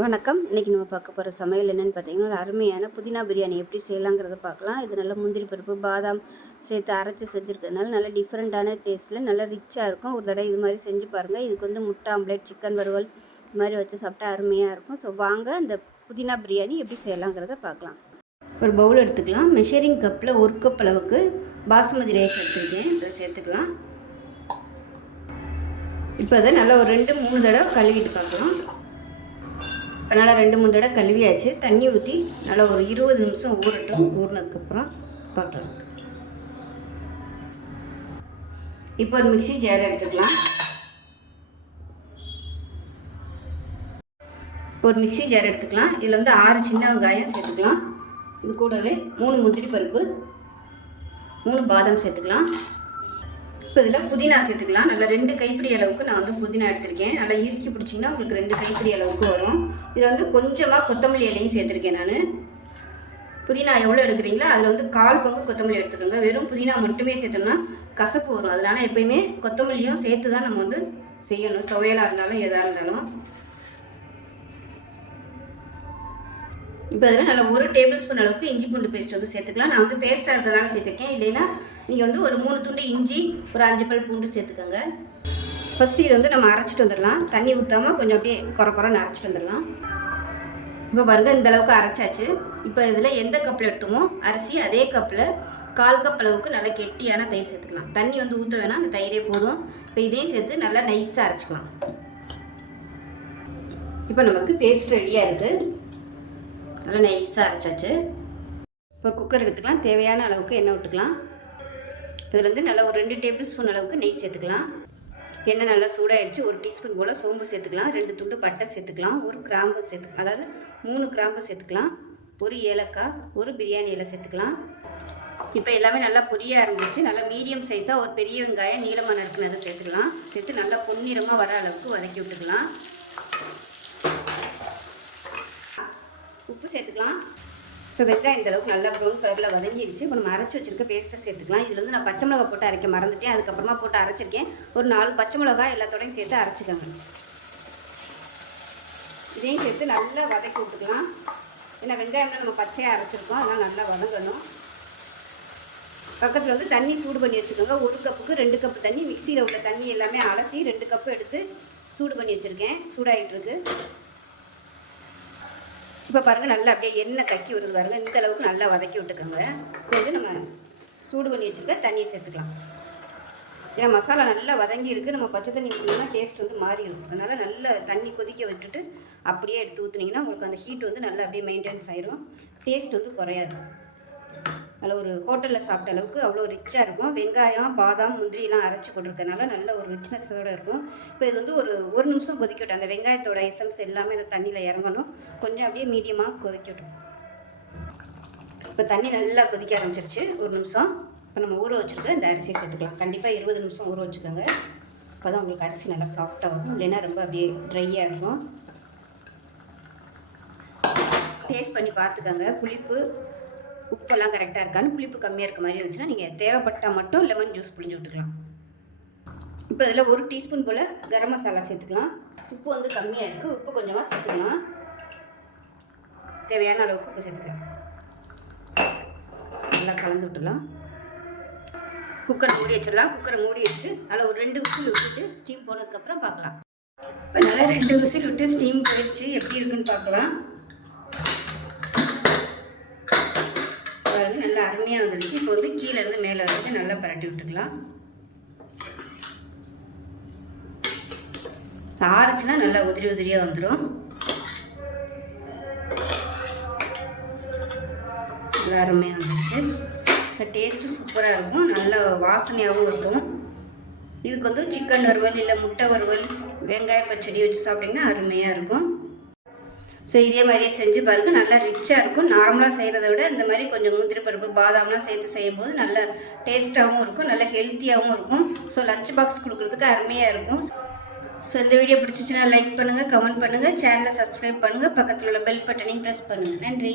வணக்கம். இன்றைக்கி நம்ம பார்க்க போகிற சமையல் என்னென்னு பார்த்தீங்கன்னா ஒரு அருமையான புதினா பிரியாணி. எப்படி செய்யலாங்கிறத பார்க்கலாம். இது நல்லா முந்திரி பருப்பு பாதாம் சேர்த்து அரைச்சி செஞ்சுருக்கிறதுனால நல்ல டிஃப்ரெண்ட்டான டேஸ்ட்டில் நல்லா ரிச்சாக இருக்கும். ஒரு தடவை இது மாதிரி செஞ்சு பாருங்கள் இதுக்கு வந்து முட்டை ஆம்லேட் சிக்கன் வறுவல் இது மாதிரி வச்சு சாப்பிட்டா அருமையாக இருக்கும். ஸோ வாங்க அந்த புதினா பிரியாணி எப்படி செய்யலாங்கிறத பார்க்கலாம். ஒரு பவுல் எடுத்துக்கலாம். மெஷரிங் கப்பில் ஒரு கப் அளவுக்கு பாசுமதி ரைஸ் எடுத்துருக்கேன். இதை சேர்த்துக்கலாம். இப்போ அதை நல்லா ஒரு ரெண்டு மூணு தடவை கழுவிட்டு பார்க்கலாம். நல்லா ரெண்டு மூணு தடவை கழுவியாச்சு. தண்ணி ஊற்றி நல்லா ஒரு இருபது நிமிஷம் ஊறட்டும். ஊறினதுக்கப்புறம் பார்க்கலாம். இப்போ ஒரு மிக்ஸி ஜார் எடுத்துக்கலாம். இப்போ ஒரு மிக்ஸி ஜார் எடுத்துக்கலாம். இதில் வந்து ஆறு சின்ன வெங்காயம் சேர்த்துக்கலாம். இது கூடவே மூணு முந்திரி பருப்பு மூணு பாதாம் சேர்த்துக்கலாம். இப்போ இதில் புதினா சேர்த்துக்கலாம். நல்லா ரெண்டு கைப்பிடி அளவுக்கு நான் வந்து புதினா எடுத்திருக்கேன். நல்லா இறுக்கி பிடிச்சிங்கன்னா உங்களுக்கு ரெண்டு கைப்பிடி அளவுக்கு வரும். இதில் வந்து கொஞ்சமாக கொத்தமல்லி இலையும் சேர்த்துருக்கேன் நான். புதினா எவ்வளோ எடுக்கிறீங்களோ அதில் வந்து கால் பங்கு கொத்தமல்லி எடுத்துக்கோங்க. வெறும் புதினா மட்டுமே சேர்த்தோம்னா கசப்பு வரும். அதனால் எப்பயுமே கொத்தமல்லியும் சேர்த்து தான் நம்ம வந்து செய்யணும். துவையலாக இருந்தாலும் எதாக இருந்தாலும். இப்போ அதில் நல்லா ஒரு டேபிள் ஸ்பூன் அளவுக்கு இஞ்சி பூண்டு பேஸ்ட் வந்து சேர்த்துக்கலாம். நான் வந்து பேஸ்ட்டாக இருக்கிறதுனால சேர்த்துருக்கேன். இல்லைன்னா நீங்கள் வந்து ஒரு மூணு துண்டு இஞ்சி ஒரு அஞ்சு பல் பூண்டு சேர்த்துக்கோங்க. ஃபஸ்ட்டு இதை வந்து நம்ம அரைச்சிட்டு வந்துடலாம். தண்ணி ஊற்றாமல் கொஞ்சம் அப்படியே குறை குறைன்னு அரைச்சிட்டு வந்துடலாம். இப்போ பாருங்கள் இந்த அளவுக்கு அரைச்சாச்சு. இப்போ இதில் எந்த கப்பில் எடுத்தோமோ அரிசி அதே கப்பில் கால் கப் அளவுக்கு நல்லா கெட்டியான தயிர் சேர்த்துக்கலாம். தண்ணி வந்து ஊற்ற வேணாம் அந்த தயிரே போதும். இப்போ இதையும் சேர்த்து நல்லா நைஸாக அரைச்சிக்கலாம். இப்போ நமக்கு பேஸ்ட் ரெடியாக இருக்குது நல்லா நைஸாக அரைச்சாச்சு. இப்போ குக்கர் எடுத்துக்கலாம். தேவையான அளவுக்கு எண்ணெய் விட்டுக்கலாம். இதில் வந்து நல்லா ஒரு ரெண்டு டேபிள் ஸ்பூன் அளவுக்கு நெய் சேர்த்துக்கலாம். எண்ணெய் நல்லா சூடாயிடுச்சு ஒரு டீஸ்பூன் போல் சோம்பு சேர்த்துக்கலாம். ரெண்டு துண்டு பட்டை சேர்த்துக்கலாம். ஒரு கிராம்பு சேர்த்து அதாவது மூணு கிராம்பு சேர்த்துக்கலாம். ஒரு ஏலக்காய் ஒரு பிரியாணி இலை சேர்த்துக்கலாம். இப்போ எல்லாமே நல்லா பொரிய ஆரம்பிச்சு நல்லா மீடியம் சைஸாக ஒரு பெரிய வெங்காயம் நீளமாக நறுக்குனதை சேர்த்துக்கலாம். சேர்த்து நல்லா பொன்னிறமாக வர அளவுக்கு வதக்கி விட்டுக்கலாம். உப்பு சேர்த்துக்கலாம். இப்போ வெங்காயம் இந்த அளவுக்கு நல்லா ப்ரௌன் கலரில் வதங்கிடுச்சு இப்போ நம்ம அரைச்சி வச்சிருக்க பேஸ்ட்டை சேர்த்துக்கலாம். இதில் வந்து நான் பச்சை மிளகா போட்டு அரைக்க மறந்துட்டேன். அதுக்கப்புறமா போட்டு அரைச்சிருக்கேன். ஒரு நாலு பச்சை மிளகா எல்லாத்தோடையும் சேர்த்து அரைச்சிக்கோங்க. இதையும் சேர்த்து நல்லா வதக்கி விட்டுக்கலாம். ஏன்னா வெங்காயம்னா நம்ம பச்சையாக அரைச்சிருக்கோம். அதனால் நல்லா வதங்கணும். பக்கத்தில் வந்து தண்ணி சூடு பண்ணி வச்சுக்கோங்க. ஒரு கப்புக்கு ரெண்டு கப்பு தண்ணி. மிக்சியில் உள்ள தண்ணி எல்லாமே அலசி ரெண்டு கப்பு எடுத்து சூடு பண்ணி வச்சுருக்கேன். சூடாகிட்டுருக்கு இப்போ பாருங்கள் நல்லா அப்படியே எண்ணெய் கக்கி விடுறது பாருங்கள் இந்த அளவுக்கு நல்லா வதக்கி விட்டுக்கோங்க. இப்போ வந்து நம்ம சூடு பண்ணி வச்சுருக்க தண்ணியை சேர்த்துக்கலாம். ஏன்னா மசாலா நல்லா வதங்கி இருக்குது நம்ம பச்சை தண்ணி ஊற்றினா டேஸ்ட் வந்து மாறிடும் அதனால் நல்லா தண்ணி கொதிக்க விட்டுட்டு அப்படியே எடுத்து ஊற்றுனீங்கன்னா உங்களுக்கு அந்த ஹீட் வந்து நல்லா அப்படியே மெயின்டைன்ஸ் ஆயிரும். டேஸ்ட் வந்து குறையாது. நல்ல ஒரு ஹோட்டலில் சாப்பிட்ட அளவுக்கு அவ்வளோ ரிச்சாக இருக்கும். வெங்காயம் பாதாம் முந்திரிலாம் அரைச்சி போட்டிருக்கனால நல்ல ஒரு ரிச்னஸோடு இருக்கும். இப்போ இது வந்து ஒரு ஒரு நிமிஷம் கொதிக்க கொதிக்கட்டும். அந்த வெங்காயத்தோட எசன்ஸ் எல்லாமே அந்த தண்ணியில் இறங்கணும். கொஞ்சம் அப்படியே மீடியமாக கொதிக்க கொதிக்கட்டும். இப்போ தண்ணி நல்லா கொதிக்க ஆரம்பிச்சிருச்சு. ஒரு நிமிஷம். இப்போ நம்ம ஊற வச்சுருக்க இந்த அரிசியை சேர்த்துக்கலாம். கண்டிப்பாக இருபது நிமிஷம் ஊற வச்சுக்கோங்க. அப்போ தான் உங்களுக்கு அரிசி நல்லா சாஃப்டாக வரும். இல்லைன்னா ரொம்ப அப்படியே ட்ரையாக இருக்கும். டேஸ்ட் பண்ணி பார்த்துக்கோங்க. புளிப்பு உப்பெல்லாம் கரெக்டாக இருக்கான்னு புளிப்பு கம்மியாக இருக்க மாதிரி இருந்துச்சுன்னா நீங்கள் தேவைப்பட்டால் மட்டும் லெமன் ஜூஸ் புளிஞ்சு விட்டுக்கலாம். இப்போ இதில் ஒரு டீஸ்பூன் போல் கரம் மசாலா சேர்த்துக்கலாம். உப்பு வந்து கம்மியாக இருக்குது உப்பு கொஞ்சமாக சேர்த்துக்கலாம். தேவையான அளவுக்கு உப்பு சேர்த்துக்கலாம். நல்லா கலந்து விட்டுலாம் குக்கரை மூடி வச்சிடலாம். குக்கரை மூடி வச்சுட்டு நல்லா ஒரு ரெண்டு விசில் விட்டுட்டு ஸ்டீம் போனதுக்கப்புறம் பார்க்கலாம். இப்போ நல்லா ரெண்டு விசில் விட்டு ஸ்டீம் போயிடுச்சு எப்படி இருக்குன்னு பார்க்கலாம். நல்லா அருமையாக வந்துடுச்சு. இப்போ வந்து கீழே இருந்து மேலே வரைக்கும் நல்லா பரட்டி விட்டுக்கலாம். ஆறுச்சுன்னா நல்லா உதிரி உதிரியாக வந்துடும் நல்லா அருமையாக வந்துடுச்சு. இப்போ டேஸ்ட்டு சூப்பராக இருக்கும். நல்ல வாசனையாகவும் இருக்கும். இதுக்கு வந்து சிக்கன் வறுவல் இல்லை முட்டை வறுவல் வெங்காய பச்சடி வச்சு சாப்பிட்டிங்கன்னா அருமையாக இருக்கும். ஸோ இதே மாதிரியே செஞ்சு பாருங்கள் நல்லா ரிச்சாக இருக்கும். நார்மலாக செய்கிறத விட இந்த மாதிரி கொஞ்சம் முந்திரி பருப்பு பாதாம்லாம் சேர்த்து செய்யும்போது நல்ல டேஸ்ட்டாகவும் இருக்கும். நல்ல ஹெல்த்தியாகவும் இருக்கும். ஸோ லஞ்ச் பாக்ஸ் கொடுக்குறதுக்கு அருமையாக இருக்கும். ஸோ இந்த வீடியோ பிடிச்சிச்சின்னா லைக் பண்ணுங்கள் கமெண்ட் பண்ணுங்கள் சேனலை சப்ஸ்கிரைப் பண்ணுங்கள் பக்கத்தில் உள்ள பெல் பட்டனையும் ப்ரெஸ் பண்ணுங்கள் நன்றி.